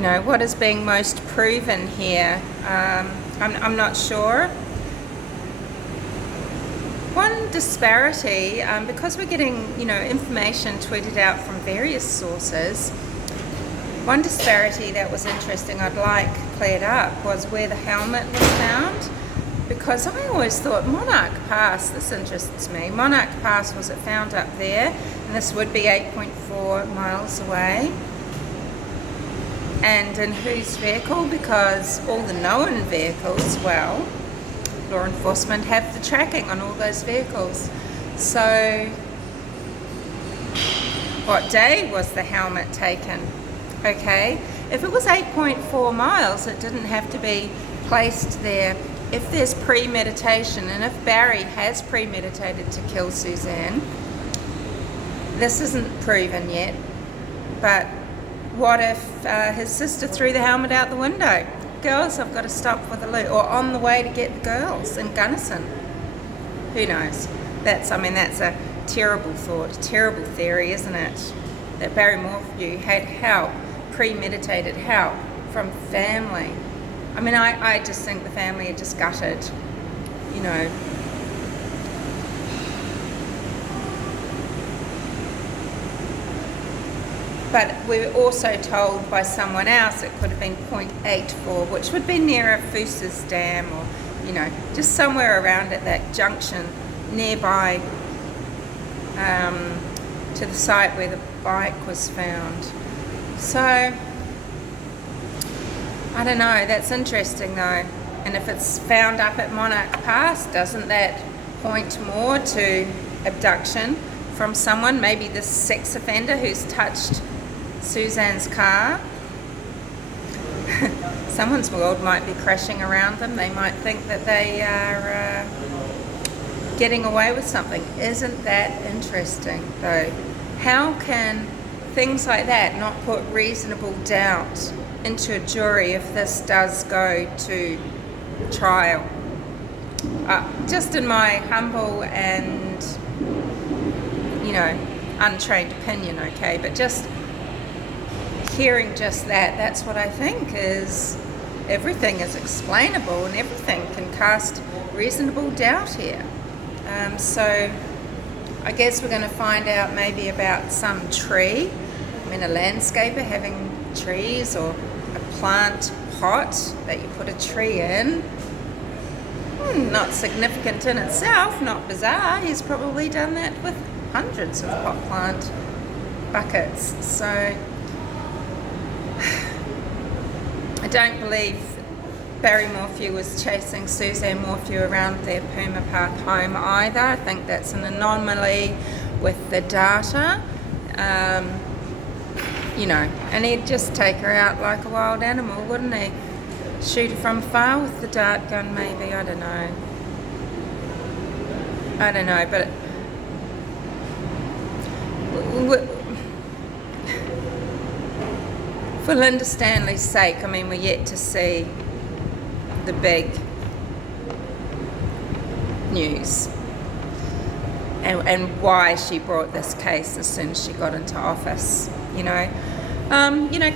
what is being most proven here. I'm not sure. One disparity, because we're getting, information tweeted out from various sources, one disparity that was interesting I'd like cleared up was where the helmet was found. Because I always thought Monarch Pass, this interests me, Monarch Pass, was it found up there? And this would be 8.4 miles away. And in whose vehicle? Because all the known vehicles, well, law enforcement have the tracking on all those vehicles. So, what day was the helmet taken? Okay, if it was 8.4 miles, it didn't have to be placed there. If there's premeditation, and if Barry has premeditated to kill Suzanne, this isn't proven yet, but what if his sister threw the helmet out the window? Girls, I've got to stop for the loot, or on the way to get the girls in Gunnison. Who knows? That's a terrible thought, a terrible theory, isn't it? That Barry Morphew had help, premeditated help from family. I just think the family are just gutted, But we were also told by someone else it could have been 0.84, which would be near a Fusa's Dam or, just somewhere around at that junction nearby to the site where the bike was found. So, I don't know, that's interesting though. And if it's found up at Monarch Pass, doesn't that point more to abduction from someone, maybe this sex offender who's touched Suzanne's car? Someone's world might be crashing around them. They might think that they are getting away with something. Isn't that interesting though? How can things like that not put reasonable doubt into a jury if this does go to trial? Just in my humble and, untrained opinion, okay, but just hearing just that's what I think is everything is explainable and everything can cast reasonable doubt here. So I guess we're going to find out maybe about some tree. A landscaper having trees, or a plant pot that you put a tree in. Not significant in itself, not bizarre. He's probably done that with hundreds of pot plant buckets. So I don't believe Barry Morphew was chasing Suzanne Morphew around their Puma Path home either. I think that's an anomaly with the data. And he'd just take her out like a wild animal, wouldn't he? Shoot her from far with the dart gun, maybe. I don't know, but for Linda Stanley's sake, we're yet to see the big news and why she brought this case as soon as she got into office.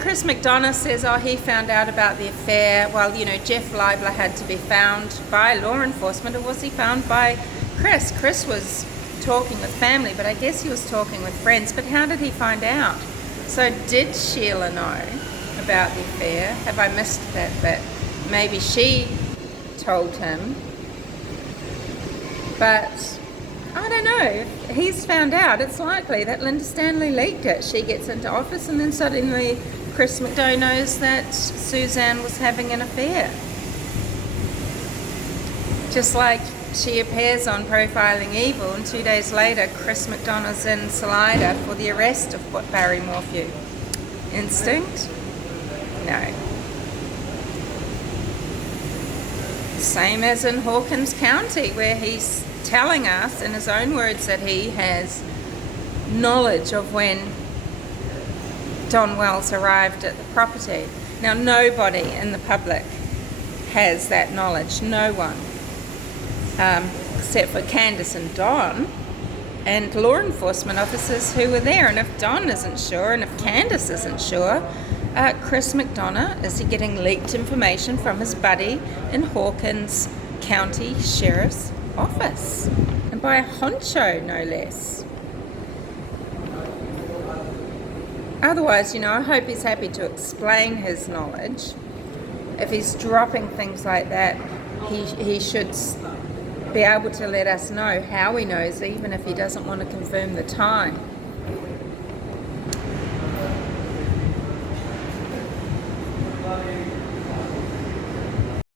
Chris McDonough says, he found out about the affair. Well, Jeff Leibler had to be found by law enforcement, or was he found by Chris? Chris was talking with family, but I guess he was talking with friends. But how did he find out? So did Sheila know about the affair? Have I missed that bit? Maybe she told him. But I don't know. If he's found out, it's likely that Linda Stanley leaked it. She gets into office and then suddenly Chris McDonough knows that Suzanne was having an affair. Just like she appears on Profiling Evil, and 2 days later Chris McDonough's in Salida for the arrest of Barry Morphew. Instinct? No. Same as in Hawkins County, where he's telling us in his own words that he has knowledge of when Don Wells arrived at the property. Now, nobody in the public has that knowledge, no one, except for Candace and Don and law enforcement officers who were there. And if Don isn't sure and if Candace isn't sure, Chris McDonough, is he getting leaked information from his buddy in Hawkins County Sheriff's Office? And by a honcho, no less. Otherwise, I hope he's happy to explain his knowledge. If he's dropping things like that, he should be able to let us know how he knows, even if he doesn't want to confirm the time.